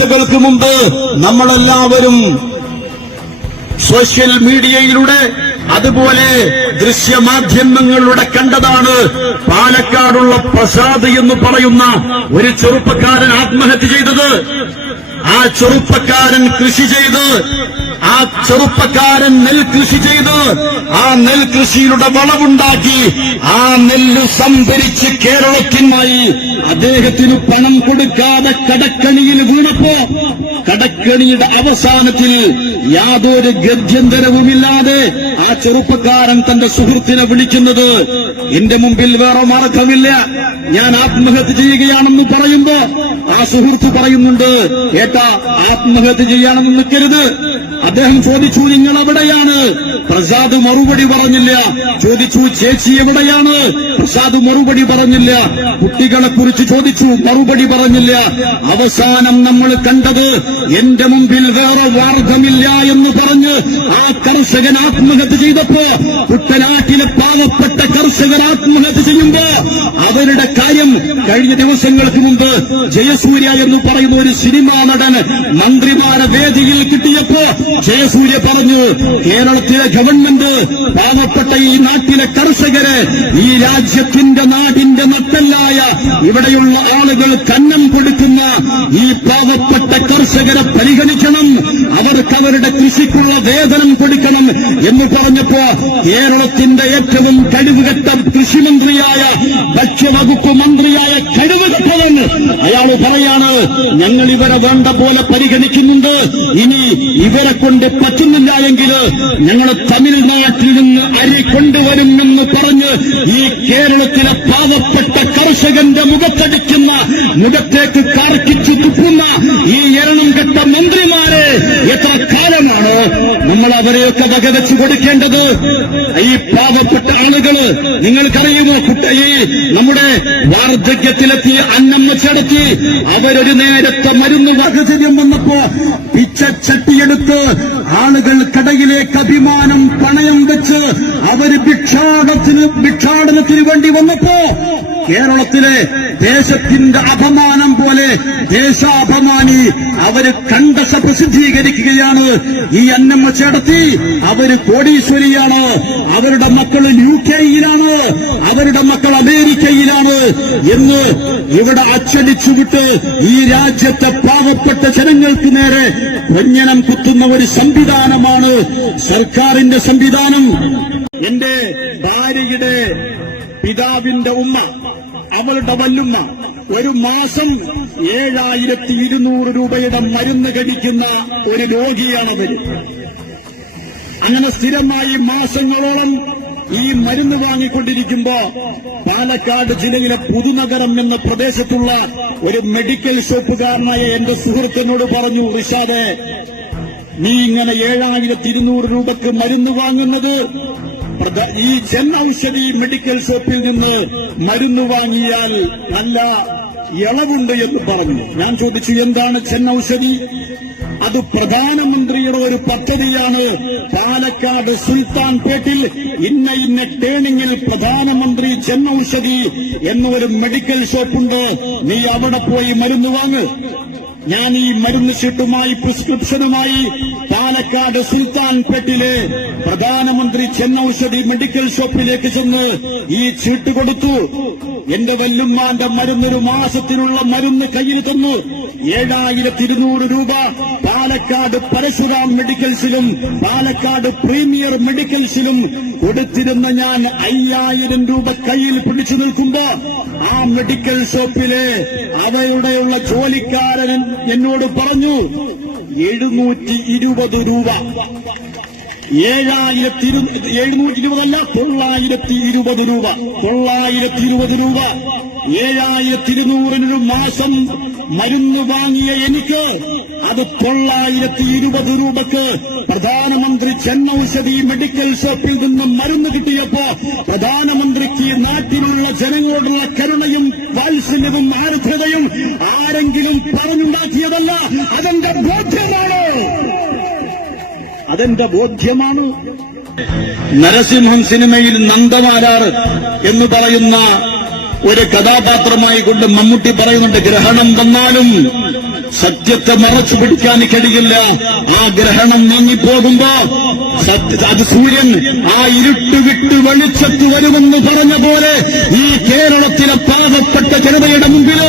ഒരാഴ്ചകൾക്ക് മുമ്പ് നമ്മളെല്ലാവരും സോഷ്യൽ മീഡിയയിലൂടെ അതുപോലെ ദൃശ്യമാധ്യമങ്ങളിലൂടെ കണ്ടതാണ്. പാലക്കാടുള്ള പ്രസാദ് എന്ന് പറയുന്ന ഒരു ചെറുപ്പക്കാരൻ ആത്മഹത്യ ചെയ്തത്. ആ ചെറുപ്പക്കാരൻ കൃഷി ചെയ്ത്, ആ ചെറുപ്പക്കാരൻ നെൽകൃഷി ചെയ്ത്, ആ നെൽകൃഷിയുടെ വളവുണ്ടാക്കി, ആ നെല്ല് സംഭരിച്ച് കേരളത്തിനായി അദ്ദേഹത്തിന് പണം കൊടുക്കാതെ കടക്കണിയിൽ വീണപ്പോ കടക്കണിയുടെ അവസാനത്തിൽ യാതൊരു ഗത്യന്തരവുമില്ലാതെ ആ ചെറുപ്പക്കാരൻ തന്റെ സുഹൃത്തിനെ വിളിക്കുന്നത്, എന്റെ മുമ്പിൽ വേറെ മാർഗമില്ല, ഞാൻ ആത്മഹത്യ ചെയ്യുകയാണെന്ന് പറയുമ്പോ ആ സുഹൃത്ത് പറയുന്നുണ്ട്, ഏട്ടാ ആത്മഹത്യ ചെയ്യാണെന്ന് നിൽക്കരുത്. അദ്ദേഹം ചോദിച്ചു, നിങ്ങൾ എവിടെയാണ്? പ്രസാദ് മറുപടി പറഞ്ഞില്ല. ചോദിച്ചു, ചേച്ചി എവിടെയാണ്? പ്രസാദ് മറുപടി പറഞ്ഞില്ല. കുട്ടികളെ കുറിച്ച് ചോദിച്ചു, മറുപടി പറഞ്ഞില്ല. അവസാനം നമ്മൾ കണ്ടത്, എന്റെ മുമ്പിൽ വേറെ മാർഗമില്ല എന്ന് പറഞ്ഞ് ആ കർഷകൻ ആത്മഹത്യ ചെയ്തപ്പോ, കുട്ടനാട്ടിലെ പാവപ്പെട്ട കർഷകർ ആത്മഹത്യ ചെയ്യുമ്പോ അവരുടെ കാര്യം കഴിഞ്ഞ ദിവസങ്ങൾക്ക് മുമ്പ് ജയസൂര്യ എന്ന് പറയുന്ന ഒരു സിനിമാ നടൻ മന്ത്രിമാരെ വേദിയിൽ കിട്ടിയപ്പോ ജയസൂര്യ പറഞ്ഞു, കേരളത്തിലെ ഗവൺമെന്റ് പാവപ്പെട്ട ഈ നാട്ടിലെ കർഷകരെ, ഈ രാജ്യത്തിന്റെ നാടിന്റെ നട്ടെല്ലായ ഇവിടെയുള്ള ആളുകൾ കന്നം കൊടുക്കുന്ന ഈ പാവപ്പെട്ട കർഷകരെ പരിഗണിക്കണം, അവർക്ക് അവരുടെ കൃഷിക്കുള്ള വേതനം കൊടുക്കണം എന്ന് പറഞ്ഞപ്പോ കേരളത്തിന്റെ ഏറ്റവും കഴിവുകെട്ട കൃഷിമന്ത്രിയായ ഭക്ഷ്യവകുപ്പ് മന്ത്രിയായ കഴിവുകെട്ടവൻ അയാൾ പറയാണ്, ഞങ്ങൾ ഇവരെ വേണ്ട പോലെ പരിഗണിക്കുന്നുണ്ട്, ഇനി ഇവരെ കൊണ്ട് പറ്റുന്നില്ല എങ്കിൽ ഞങ്ങൾ തമിഴ്നാട്ടിൽ നിന്ന് അരി കൊണ്ടുവരുമെന്ന് പറഞ്ഞ് ഈ കേരളത്തിലെ പാവപ്പെട്ട കർഷകന്റെ മുഖത്തടിക്കുന്ന, മുഖത്തേക്ക് കാർക്കിച്ചു തുപ്പുന്ന ഈ എരണം കെട്ട മന്ത്രിമാരെ എത്ര കാലമാണ് നമ്മൾ അവരെയൊക്കെ വകവെച്ചു കൊടുക്കേണ്ടത്? ഈ പാവപ്പെട്ട ആളുകള് നിങ്ങൾക്കറിയുമോ, ഈ നമ്മുടെ വാർദ്ധക്യത്തിലെത്തി അന്നം വെച്ചടക്കി അവരൊരു നേരത്തെ മരുന്ന് സാഹചര്യം വന്നപ്പോ പിച്ചച്ചട്ടിയെടുത്ത് ആളുകൾ കടയിലേക്ക് അഭിമാനം പണയം വെച്ച് അവര് ഭിക്ഷാടനത്തിന് വേണ്ടി വന്നപ്പോ കേരളത്തിലെ ദേശത്തിന്റെ അപമാനം പോലെ ദേശാഭിമാനി അവര് കണ്ടശ പ്രസിദ്ധീകരിക്കുകയാണ്. ഈ അന്നമ്മ ചേട്ടത്തി അവര് കോടീശ്വരിയാണ്, അവരുടെ മക്കൾ UK-യിലാണ്, അവരുടെ മക്കൾ അമേരിക്കയിലാണ് എന്ന് ഇവിടെ അച്ചടിച്ചുവിട്ട് ഈ രാജ്യത്തെ പാവപ്പെട്ട ജനങ്ങൾക്ക് നേരെ വഞ്ഞനം കുത്തുന്ന ഒരു സംവിധാനമാണ് സർക്കാരിന്റെ സംവിധാനം. എന്റെ ഭാര്യയുടെ പിതാവിന്റെ ഉമ്മ, അവളുടെ വല്ലുമ്മ ഒരു മാസം 7200 രൂപയുടെ മരുന്ന് കഴിക്കുന്ന ഒരു രോഗിയാണവര്. അങ്ങനെ സ്ഥിരമായി മാസങ്ങളോളം ഈ മരുന്ന് വാങ്ങിക്കൊണ്ടിരിക്കുമ്പോ പാലക്കാട് ജില്ലയിലെ പുതുനഗരം എന്ന പ്രദേശത്തുള്ള ഒരു മെഡിക്കൽ ഷോപ്പുകാരനായ എന്റെ സുഹൃത്തിനോട് പറഞ്ഞു, റിഷാദെ, നീ ഇങ്ങനെ 7200 രൂപക്ക് മരുന്ന് വാങ്ങുന്നത് ഈ ജൻ ഔഷധി മെഡിക്കൽ ഷോപ്പിൽ നിന്ന് മരുന്ന് വാങ്ങിയാൽ നല്ല ഇളവുണ്ട് എന്ന് പറഞ്ഞു. ഞാൻ ചോദിച്ചു, എന്താണ് ജൻ ഔഷധി? അത് പ്രധാനമന്ത്രിയുടെ ഒരു പദ്ധതിയാണ്. പാലക്കാട് സുൽത്താൻ പേട്ടിൽ ഇന്ന ടേണിങ്ങിൽ പ്രധാനമന്ത്രി ജൻ ഔഷധി എന്നൊരു മെഡിക്കൽ ഷോപ്പുണ്ട്, നീ അവിടെ പോയി മരുന്ന് വാങ്ങ്. ഞാൻ ഈ മരുന്ന് ഷീട്ടുമായി പ്രിസ്ക്രിപ്ഷനുമായി പാലക്കാട് സുൽത്താൻ പേട്ടിലെ പ്രധാനമന്ത്രി ജൻ ഔഷധി മെഡിക്കൽ ഷോപ്പിലേക്ക് ചെന്ന് ഈ ചീട്ട് കൊടുത്തു. എന്റെ വല്ലുമ്മാന്റെ മരുന്നൊരു മാസത്തിനുള്ള മരുന്ന് കയ്യിൽ തന്നു. 7200 രൂപ പാലക്കാട് പരശുരാം മെഡിക്കൽസിലും പാലക്കാട് പ്രീമിയർ മെഡിക്കൽസിലും കൊടുത്തിരുന്ന ഞാൻ 5000 രൂപ കയ്യിൽ പിടിച്ചു നിൽക്കുമ്പോ ആ മെഡിക്കൽ ഷോപ്പിലെ അവയുടെയുള്ള ജോലിക്കാരൻ എന്നോട് പറഞ്ഞു, 720 രൂപ, 720 അല്ല 920 രൂപ, 920 രൂപ, 7200 മാസം മരുന്ന് വാങ്ങിയ എനിക്ക് അത് 920 രൂപക്ക് പ്രധാനമന്ത്രി ജൻ ഔഷധി മെഡിക്കൽ ഷോപ്പിൽ നിന്ന് മരുന്ന് കിട്ടിയപ്പോ പ്രധാനമന്ത്രിക്ക് നാട്ടിലുള്ള ജനങ്ങളോടുള്ള കരുണയും വാത്സല്യവും ആർദ്രതയും ആരെങ്കിലും പറഞ്ഞുണ്ടാക്കിയതല്ല, അതെന്റെ ബോധ്യമാണ്, അതെന്റെ ബോധ്യമാണ്. നരസിംഹം സിനിമയിൽ നന്ദമാരാർ എന്ന് പറയുന്ന ഒരു കഥാപാത്രമായി കൊണ്ട് മമ്മൂട്ടി പറയുന്നുണ്ട്, ഗ്രഹണം വന്നാലും സത്യത്തെ മറച്ചു പിടിക്കാൻ കഴിയില്ല. ആ ഗ്രഹണം നീങ്ങിപ്പോകുമ്പോ അത് സൂര്യൻ ആ ഇരുട്ട് വിട്ട് വെളിച്ചത്ത് വരുമെന്ന് പറഞ്ഞ പോലെ ഈ കേരളത്തിലെ പാവപ്പെട്ട ജനതയുടെ മുമ്പിൽ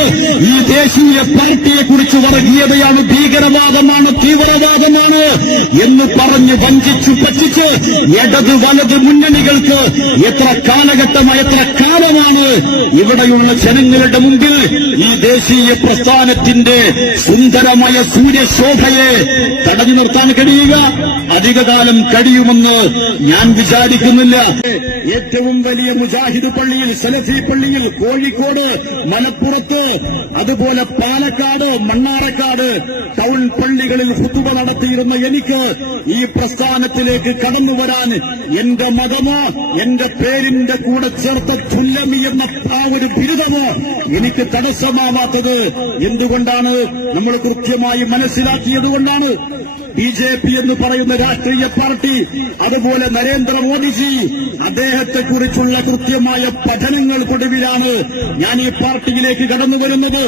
ഈ ദേശീയ പാർട്ടിയെക്കുറിച്ച് വർഗീയതയാണ്, ഭീകരവാദമാണ്, തീവ്രവാദമാണ് എന്ന് പറഞ്ഞ് വഞ്ചിച്ചു പറ്റിച്ച് ഇടത് വലത് മുന്നണികൾക്ക് എത്ര കാലഘട്ടമായി എത്ര കാലമാണ് ഇവിടെയുള്ള ജനങ്ങളുടെ മുമ്പിൽ ഈ ദേശീയ പ്രസ്ഥാനത്തിന്റെ സുന്ദരമായ സൂര്യശോഭയെ തടഞ്ഞു നിർത്താൻ കഴിയുക? അധികകാലം കഴിയുമെന്ന് ഞാൻ വിചാരിക്കുന്നില്ല. ഏറ്റവും വലിയ മുജാഹിദ് പള്ളിയിൽ, സലഫി പള്ളിയിൽ, കോഴിക്കോട്, മലപ്പുറത്ത്, അതുപോലെ പാലക്കാട്, മണ്ണാറക്കാട് ടൗൺ പള്ളികളിൽ ഖുതുബ നടത്തിയിരുന്ന എനിക്ക് ഈ പ്രസ്ഥാനത്തിലേക്ക് കടന്നുവരാൻ എന്റെ മതമോ എന്റെ പേരിന്റെ കൂടെ ചേർത്ത തുല്ലമി എന്ന ആ ഒരു ബിരുദമോ എനിക്ക് തടസ്സമാവാത്തത് എന്തുകൊണ്ടാണ്? നമ്മൾ കൃത്യമായി മനസ്സിലാക്കിയതുകൊണ്ടാണ്. ബിജെപി എന്ന് പറയുന്ന രാഷ്ട്രീയ പാർട്ടി, അതുപോലെ നരേന്ദ്രമോദിജി, അദ്ദേഹത്തെക്കുറിച്ചുള്ള കൃത്യമായ പഠനങ്ങൾക്കൊടുവിലാണ് ഞാൻ ഈ പാർട്ടിയിലേക്ക് കടന്നു വരുന്നത്.